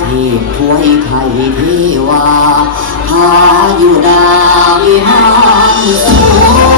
เทพถวยไทยเทวาพาอยู่ดาวิมานสู